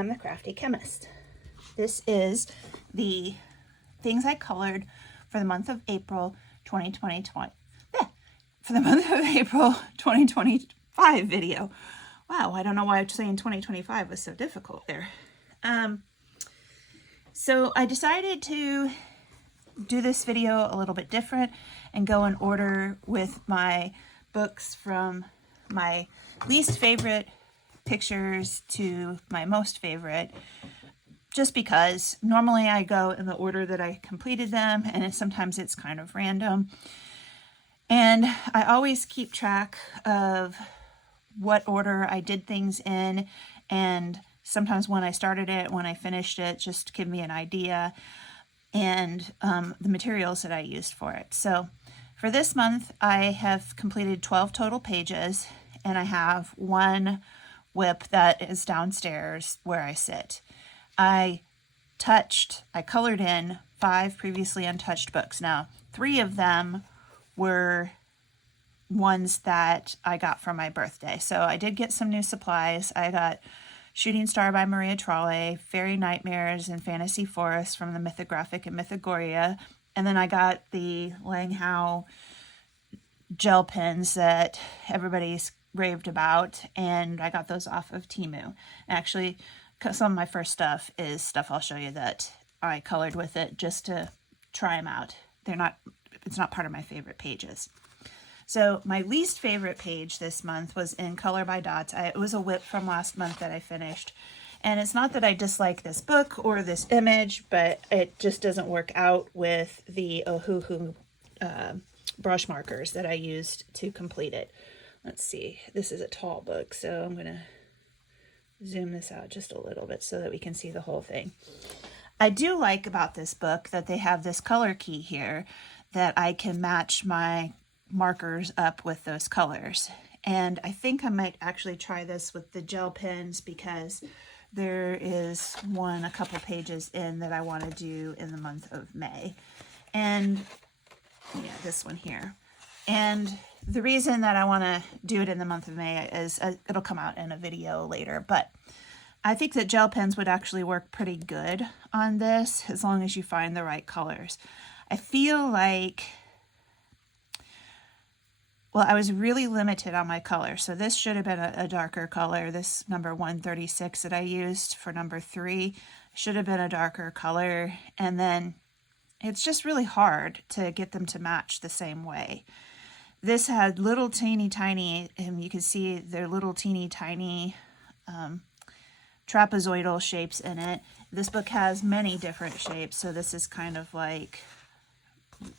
I'm the Crafty Chemist. This is the things I colored for the month of April 2020. For the month of April 2025 video. Wow, I don't know why saying 2025 was so difficult there. So I decided to do this video a little bit different and go in order with my books from my least favorite pictures to my most favorite, just because normally I go in the order that I completed them, and sometimes it's kind of random. And I always keep track of what order I did things in, and sometimes when I started it, when I finished it, just to give me an idea, and the materials that I used for it. So for this month, I have completed 12 total pages, and I have one whip that is downstairs where I sit. I colored in 5 previously untouched books. Now, 3 of them were ones that I got for my birthday. So I did get some new supplies. I got Shooting Star by Maria Trolle, Fairy Nightmares and Fantasy Forest from the Mythographic and Mythagoria. And then I got the Lang Hao gel pens that everybody's raved about, and I got those off of Temu. Actually, some of my first stuff is stuff I'll show you that I colored with it just to try them out. It's not part of my favorite pages. So my least favorite page this month was in Color by Dots. It was a whip from last month that I finished. And it's not that I dislike this book or this image, but it just doesn't work out with the Ohuhu brush markers that I used to complete it. Let's see, this is a tall book, so I'm going to zoom this out just a little bit so that we can see the whole thing. I do like about this book that they have this color key here that I can match my markers up with those colors. And I think I might actually try this with the gel pens, because there is one a couple pages in that I want to do in the month of May. And yeah, this one here. And the reason that I want to do it in the month of May is it'll come out in a video later, but I think that gel pens would actually work pretty good on this as long as you find the right colors. I feel like, well, I was really limited on my color. So this should have been a darker color. This number 136 that I used for number 3 should have been a darker color. And then it's just really hard to get them to match the same way. This had little teeny tiny, and you can see they're little teeny tiny trapezoidal shapes in it. This book has many different shapes. So this is kind of like,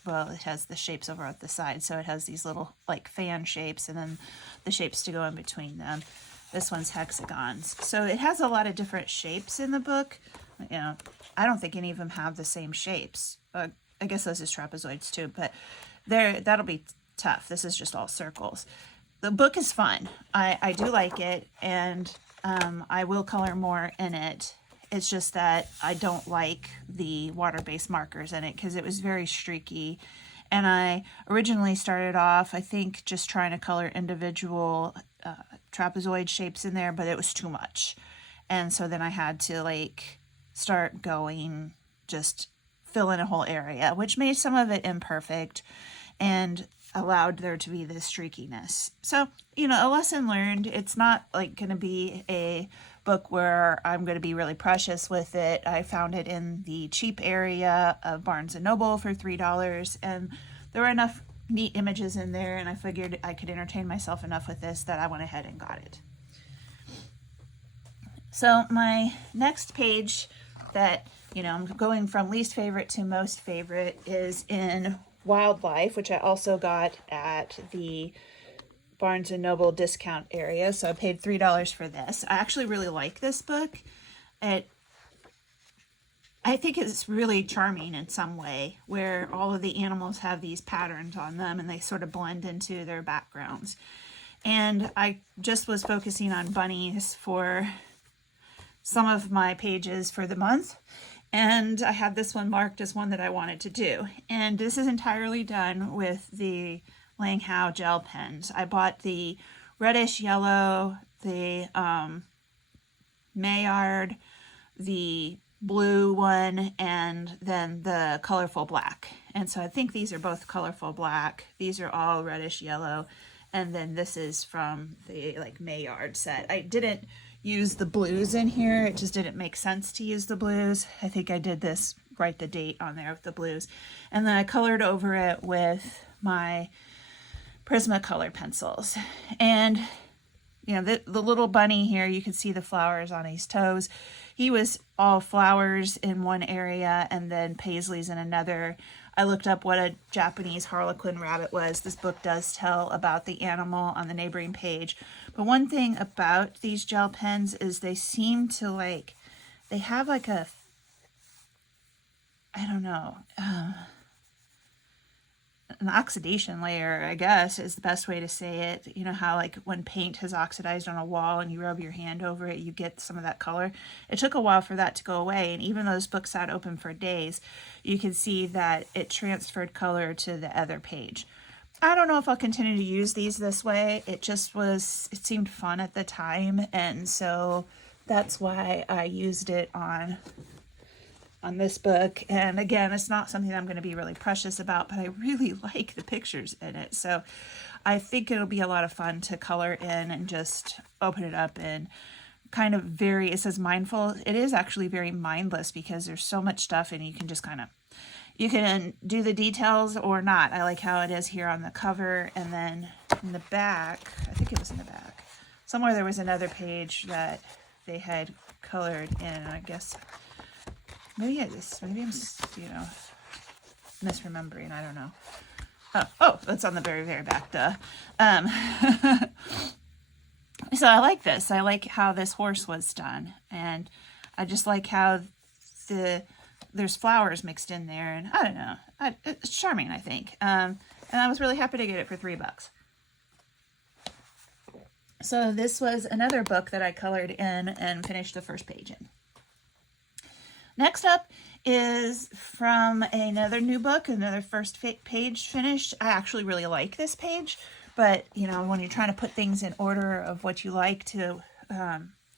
well, it has the shapes over at the side, so it has these little like fan shapes and then the shapes to go in between them. This one's hexagons. So it has a lot of different shapes in the book. You know, I don't think any of them have the same shapes. I guess this is trapezoids too, but that'll be tough. This is just all circles. The book is fun. I do like it, and I will color more in it. It's just that I don't like the water-based markers in it because it was very streaky. And I originally started off, I think, just trying to color individual trapezoid shapes in there, but it was too much. And so then I had to like start going, just fill in a whole area, which made some of it imperfect and allowed there to be this streakiness. So, you know, a lesson learned. It's not like going to be a book where I'm going to be really precious with it. I found it in the cheap area of Barnes & Noble for $3, and there were enough neat images in there, and I figured I could entertain myself enough with this that I went ahead and got it. So my next page that, you know, I'm going from least favorite to most favorite is in Wildlife, which I also got at the Barnes & Noble discount area. So I paid $3 for this. I actually really like this book. I think it's really charming in some way, where all of the animals have these patterns on them and they sort of blend into their backgrounds. And I just was focusing on bunnies for some of my pages for the month. And I had this one marked as one that I wanted to do. And this is entirely done with the Lang Hao gel pens. I bought the reddish yellow, the Maillard, the blue one, and then the colorful black. And so I think these are both colorful black. These are all reddish yellow. And then this is from the like Maillard set. I didn't use the blues in here. It just didn't make sense to use the blues. I think I did this, write the date on there with the blues. And then I colored over it with my Prismacolor pencils. And you know, the little bunny here, you can see the flowers on his toes. He was all flowers in one area and then paisleys in another. I looked up what a Japanese harlequin rabbit was. This book does tell about the animal on the neighboring page. But one thing about these gel pens is they seem to like, they have like a, I don't know, an oxidation layer, I guess is the best way to say it. You know how like when paint has oxidized on a wall and you rub your hand over it, you get some of that color. It took a while for that to go away, and even though this book sat open for days, you can see that it transferred color to the other page. I don't know if I'll continue to use these this way. It just was, it seemed fun at the time, and so that's why I used it on this book. And again, it's not something that I'm going to be really precious about, but I really like the pictures in it. So I think it'll be a lot of fun to color in and just open it up and kind of it says mindful. It is actually very mindless because there's so much stuff and you can just kind of, you can do the details or not. I like how it is here on the cover, and then in the back, I think it was in the back, somewhere there was another page that they had colored in, I guess. Maybe I'm just, you know, misremembering. I don't know. Oh, that's on the very, very back, duh. So I like this. I like how this horse was done. And I just like how there's flowers mixed in there. And I don't know. It's charming, I think. And I was really happy to get it for $3. So this was another book that I colored in and finished the first page in. Next up is from another new book, another first page finished. I actually really like this page, but you know, when you're trying to put things in order of what you like to,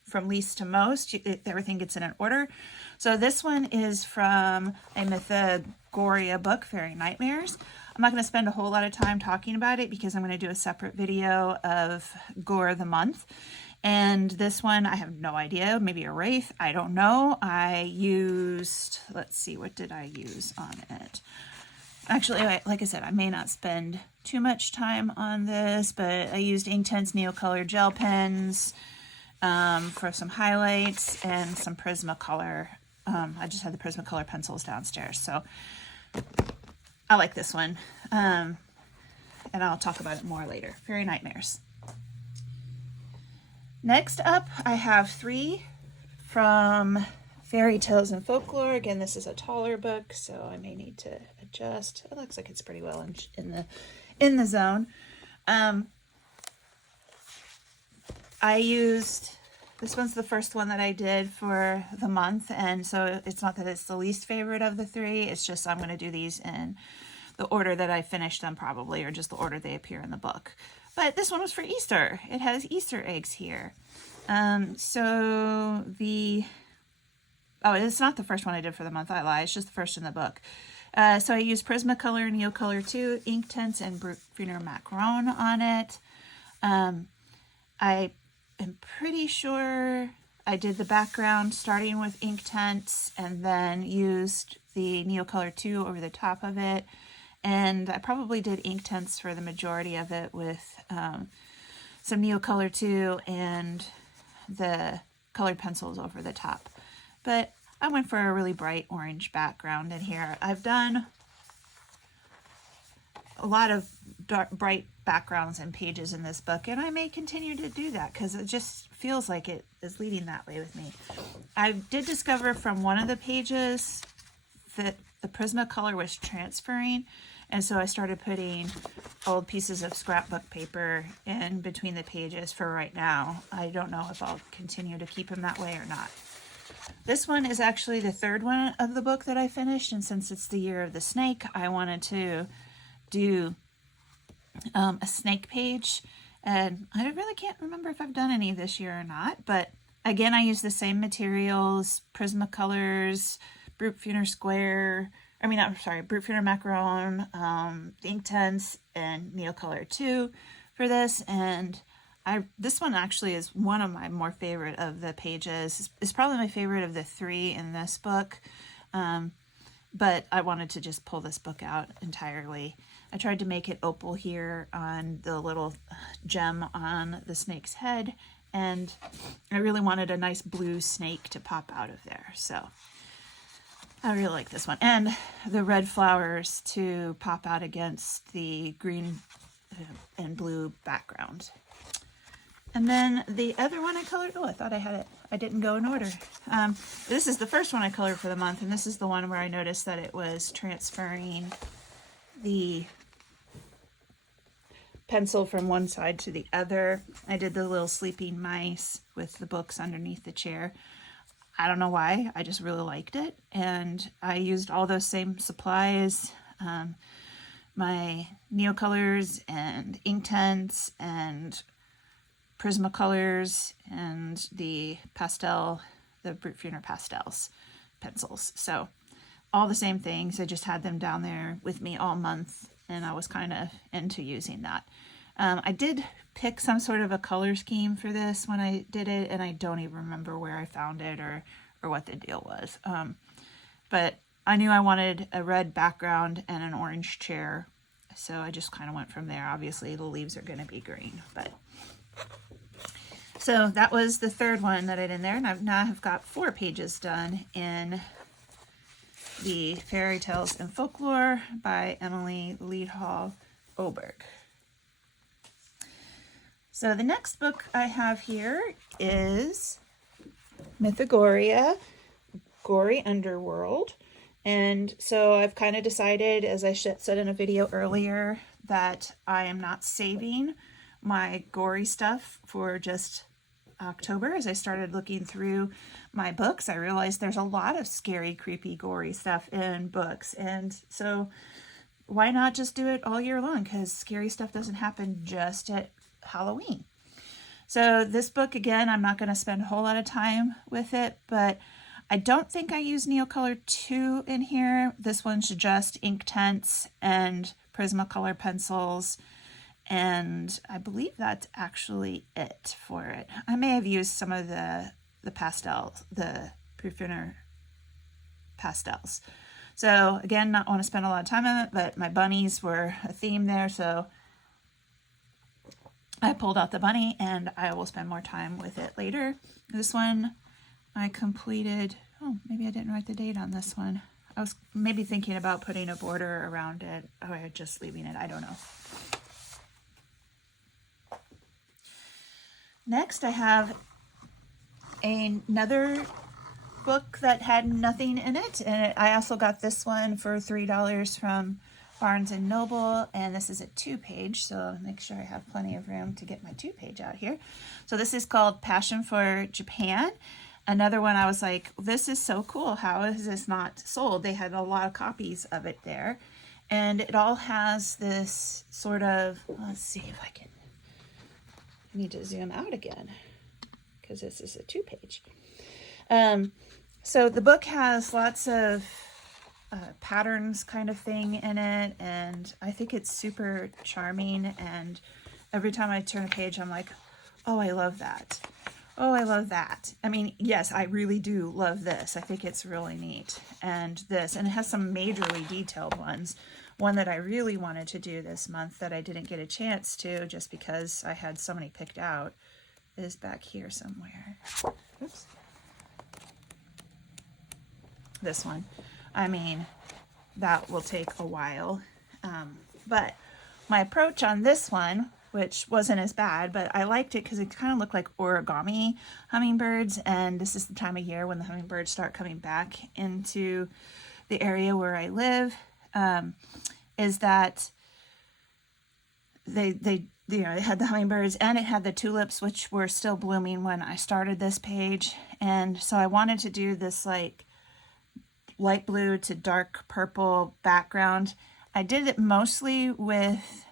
from least to most, everything gets in an order. So this one is from a Mythagoria book, Fairy Nightmares. I'm not going to spend a whole lot of time talking about it because I'm going to do a separate video of Gore of the Month. And this one, I have no idea, maybe a wraith, I don't know. I used, let's see, what did I use on it? Actually, like I said, I may not spend too much time on this, but I used Inktense Neocolor gel pens for some highlights and some Prismacolor. I just had the Prismacolor pencils downstairs, so I like this one. And I'll talk about it more later. Fairy Nightmares. Next up, I have 3 from Fairy Tales and Folklore. Again, this is a taller book, so I may need to adjust. It looks like it's pretty well in the zone. I used, this one's the first one that I did for the month, and so it's not that it's the least favorite of the 3. It's just I'm going to do these in the order that I finished them probably, or just the order they appear in the book. But this one was for Easter. It has Easter eggs here. It's not the first one I did for the month. I lie. It's just the first in the book. So I used Prismacolor, Neocolor 2, Inktense, and Bruckner Macaron on it. I am pretty sure I did the background starting with Inktense and then used the Neocolor 2 over the top of it. And I probably did Inktense for the majority of it with some Neocolor 2 and the colored pencils over the top. But I went for a really bright orange background in here. I've done a lot of bright backgrounds and pages in this book, and I may continue to do that because it just feels like it is leading that way with me. I did discover from one of the pages that the Prismacolor was transferring, and so I started putting old pieces of scrapbook paper in between the pages for right now. I don't know if I'll continue to keep them that way or not. This one is actually the 3rd one of the book that I finished, and since it's the year of the snake, I wanted to do a snake page, and I really can't remember if I've done any this year or not, but Again, I use the same materials, Prismacolors, Brute Square, Brute Macaron, the Inktense, and Neocolor 2 for this. And this one actually is one of my more favorite of the pages. It's probably my favorite of the 3 in this book. But I wanted to just pull this book out entirely. I tried to make it opal here on the little gem on the snake's head, and I really wanted a nice blue snake to pop out of there. So I really like this one. And the red flowers to pop out against the green and blue background. And then the other one I colored, I thought I had it. I didn't go in order. This is the first one I colored for the month, and this is the one where I noticed that it was transferring the pencil from one side to the other. I did the little sleeping mice with the books underneath the chair. I don't know why, I just really liked it. And I used all those same supplies, my Neocolors and Inktense and Prismacolors and the Brute Pastels pencils. So all the same things. I just had them down there with me all month, and I was kind of into using that. I did pick some sort of a color scheme for this when I did it, and I don't even remember where I found it or what the deal was. But I knew I wanted a red background and an orange chair, so I just kind of went from there. Obviously the leaves are going to be green, but so that was the third one that I did in there, and I've got 4 pages done in the Fairy Tales and Folklore by Emily Leadhall Oberg. So the next book I have here is Mythagoria, Gory Underworld. And so I've kind of decided, as I said in a video earlier, that I am not saving my gory stuff for just October. As I started looking through my books, I realized there's a lot of scary, creepy, gory stuff in books. And so why not just do it all year long? Because scary stuff doesn't happen just at Halloween. So this book, again, I'm not going to spend a whole lot of time with it, but I don't think I use Neocolor 2 in here. This one's just Inktense and Prismacolor pencils, and I believe that's actually it for it. I may have used some of the pastels, the Brute pastels. So again, not want to spend a lot of time on it, but my bunnies were a theme there, so I pulled out the bunny, and I will spend more time with it later. This one I completed, maybe I didn't write the date on this one. I was maybe thinking about putting a border around it, or just leaving it, I don't know. Next, I have another book that had nothing in it, and I also got this one for $3 from Barnes & Noble, and this is a 2-page, so I'll make sure I have plenty of room to get my 2-page out here. So this is called Passion for Japan. Another one I was like, this is so cool, how is this not sold? They had a lot of copies of it there, and it all has this sort of, let's see if I need to zoom out again, because this is a 2-page. So the book has lots of patterns kind of thing in it, and I think it's super charming, and every time I turn a page I'm like, oh, I love that. Oh, I love that. I mean, yes, I really do love this. I think it's really neat. And this, and it has some majorly detailed ones. One that I really wanted to do this month that I didn't get a chance to just because I had so many picked out is back here somewhere. Oops. This one. I mean, that will take a while. But my approach on this one, which wasn't as bad, but I liked it because it kind of looked like origami hummingbirds, and this is the time of year when the hummingbirds start coming back into the area where I live, is that they had the hummingbirds and it had the tulips, which were still blooming when I started this page. And so I wanted to do this like light blue to dark purple background. I did it mostly with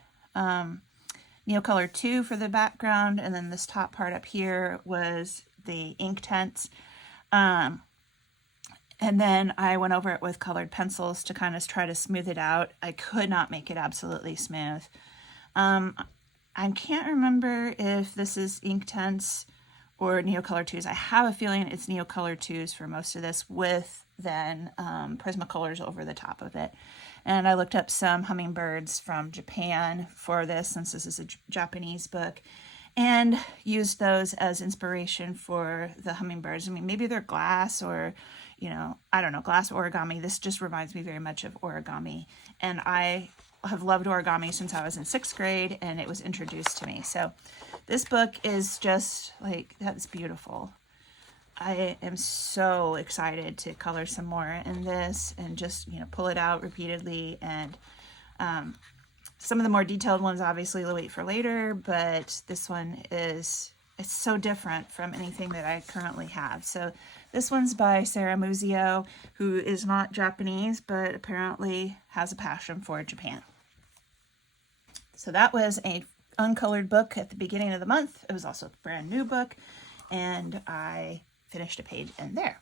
Neocolor 2 for the background, and then this top part up here was the Inktense. And then I went over it with colored pencils to kind of try to smooth it out. I could not make it absolutely smooth. I can't remember if this is Inktense or Neocolor 2s. I have a feeling it's Neocolor 2s for most of this, with then Prismacolors over the top of it. And I looked up some hummingbirds from Japan for this, since this is a Japanese book, and used those as inspiration for the hummingbirds. I mean, maybe they're glass, or, you know, I don't know, glass origami. This just reminds me very much of origami. And I have loved origami since I was in 6th grade, and it was introduced to me. So this book is just like, that's beautiful. I am so excited to color some more in this and just, you know, pull it out repeatedly. And some of the more detailed ones obviously will wait for later, but this one it's so different from anything that I currently have. So this one's by Sarah Muzio, who is not Japanese, but apparently has a passion for Japan. So that was a uncolored book at the beginning of the month. It was also a brand new book, and I finished a page in there.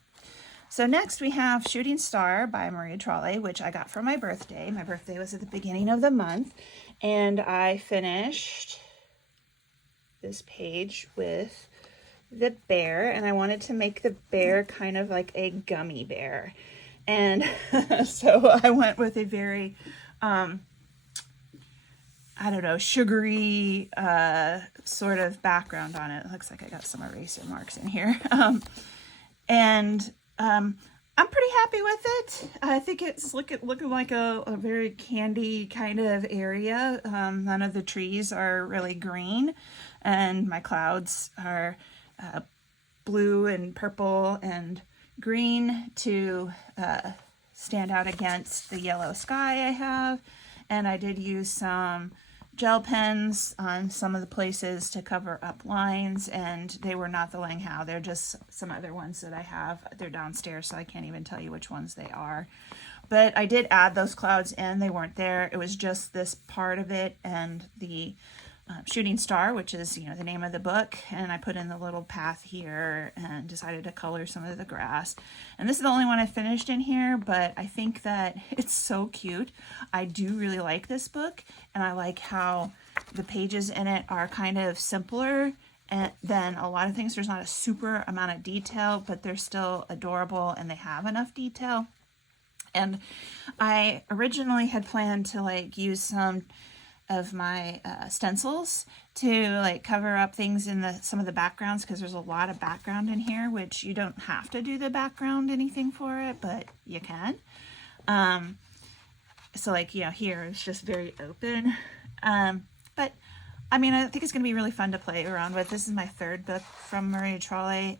So next we have Shooting Star by Maria Trolle, which I got for my birthday. My birthday was at the beginning of the month, and I finished this page with the bear, and I wanted to make the bear kind of like a gummy bear. And so I went with a very, I don't know, sugary sort of background on it. It looks like I got some eraser marks in here. I'm pretty happy with it. I think it's looking like a very candy kind of area. None of the trees are really green, and my clouds are blue and purple and green to stand out against the yellow sky I have. And I did use some gel pens on some of the places to cover up lines, and they were not the Lang Hao. They're just some other ones that I have. They're downstairs, so I can't even tell you which ones they are. But I did add those clouds in. They weren't there. It was just this part of it and the Shooting Star, which is, you know, the name of the book. And I put in the little path here and decided to color some of the grass. And this is the only one I finished in here, but I think that it's so cute. I do really like this book, and I like how the pages in it are kind of simpler than a lot of things. There's not a super amount of detail, but they're still adorable and they have enough detail. And I originally had planned to like use some of my stencils to like cover up things in some of the backgrounds, because there's a lot of background in here, which you don't have to do the background anything for it, but you can. So like, you know, here it's just very open. But I mean, I think it's going to be really fun to play around with. This is my 3rd book from Maria Trolle,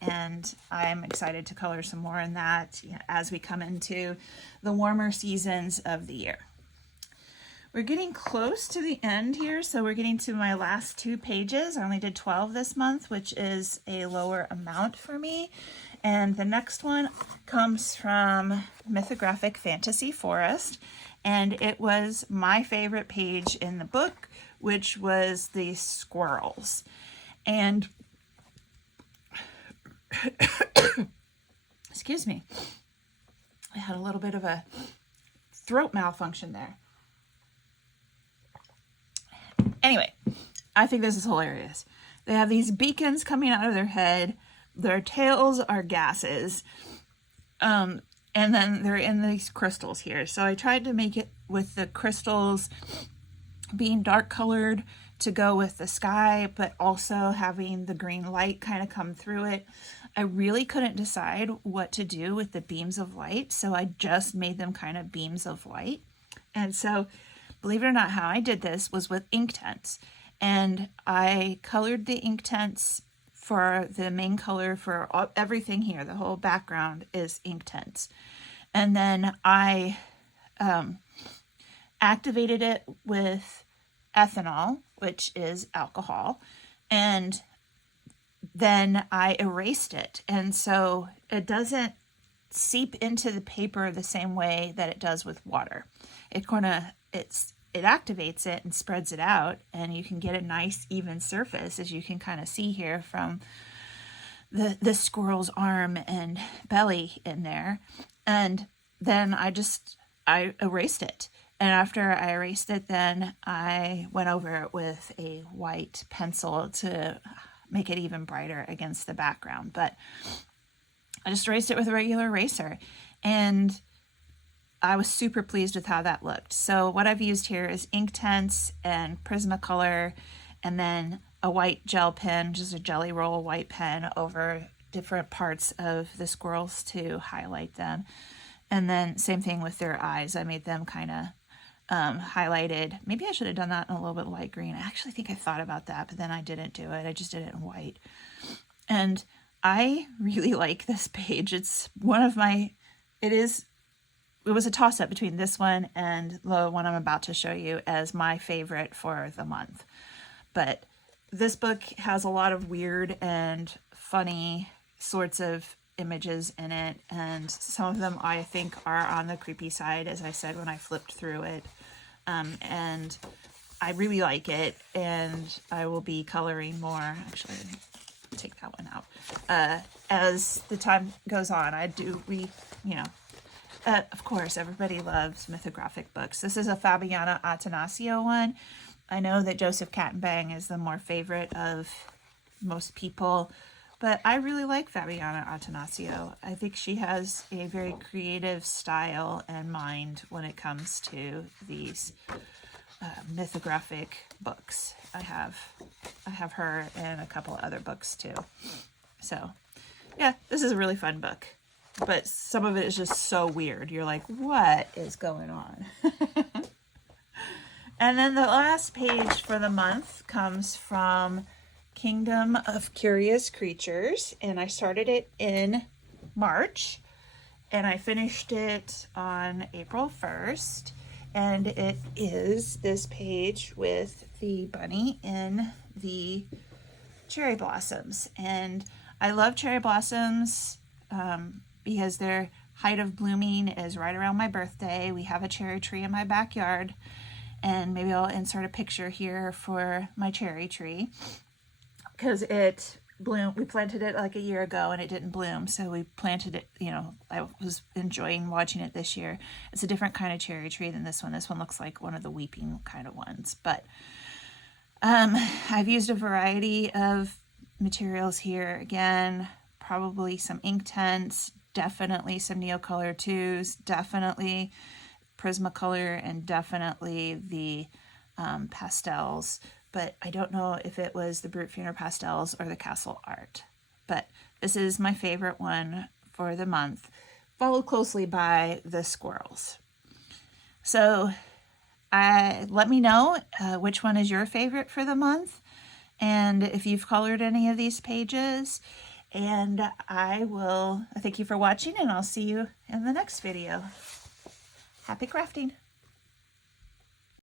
and I'm excited to color some more in that, you know, as we come into the warmer seasons of the year. We're getting close to the end here, so we're getting to my last 2 pages. I only did 12 this month, which is a lower amount for me. And the next one comes from Mythographic Fantasy Forest, and it was my favorite page in the book, which was the squirrels. And excuse me, I had a little bit of a throat malfunction there. Anyway, I think this is hilarious. They have these beacons coming out of their head. Their tails are gases. And then they're in these crystals here. So I tried to make it with the crystals being dark colored to go with the sky, but also having the green light kind of come through it. I really couldn't decide what to do with the beams of light, so I just made them kind of beams of light. And so, believe it or not, how I did this was with Inktense. And I colored the Inktense for the main color for everything here. The whole background is Inktense. And then I activated it with ethanol, which is alcohol. And then I erased it. And so it doesn't seep into the paper the same way that it does with water. It activates it and spreads it out, and you can get a nice even surface, as you can kind of see here from the squirrel's arm and belly in there. And then I erased it. And after I erased it, then I went over it with a white pencil to make it even brighter against the background. But I just erased it with a regular eraser. And I was super pleased with how that looked. So what I've used here is Inktense and Prismacolor, and then a white gel pen, just a Jelly Roll white pen over different parts of the squirrels to highlight them. And then same thing with their eyes. I made them kind of highlighted. Maybe I should have done that in a little bit light green. I actually think I thought about that, but then I didn't do it. I just did it in white. And I really like this page. It's one of my, it was a toss-up between this one and the one I'm about to show you as my favorite for the month. But this book has a lot of weird and funny sorts of images in it, and some of them I think are on the creepy side, as I said when I flipped through it. And I really like it, and I will be coloring more. Actually, take that one out. As the time goes on, I do of course, everybody loves mythographic books. This is a Fabiana Attanasio one. I know that Joseph Kattenbang is the more favorite of most people, but I really like Fabiana Attanasio. I think she has a very creative style and mind when it comes to these mythographic books. I have her and a couple other books too. So yeah, this is a really fun book. But some of it is just so weird. You're like, what is going on? And then the last page for the month comes from Kingdom of Curious Creatures. And I started it in March. And I finished it on April 1st. And it is this page with the bunny in the cherry blossoms. And I love cherry blossoms. Because their height of blooming is right around my birthday. We have a cherry tree in my backyard, and maybe I'll insert a picture here for my cherry tree because it bloomed. We planted it like a year ago and it didn't bloom, so we planted it. I was enjoying watching it this year. It's a different kind of cherry tree than this one. This one looks like one of the weeping kind of ones, but I've used a variety of materials here. Again, probably some Inktense, definitely some Neocolor 2s, definitely Prismacolor, and definitely the pastels. But I don't know if it was the Brute Funer pastels or the Castle Art. But this is my favorite one for the month, followed closely by the Squirrels. So let me know which one is your favorite for the month, and if you've colored any of these pages. And I thank you for watching, and I'll see you in the next video. Happy crafting!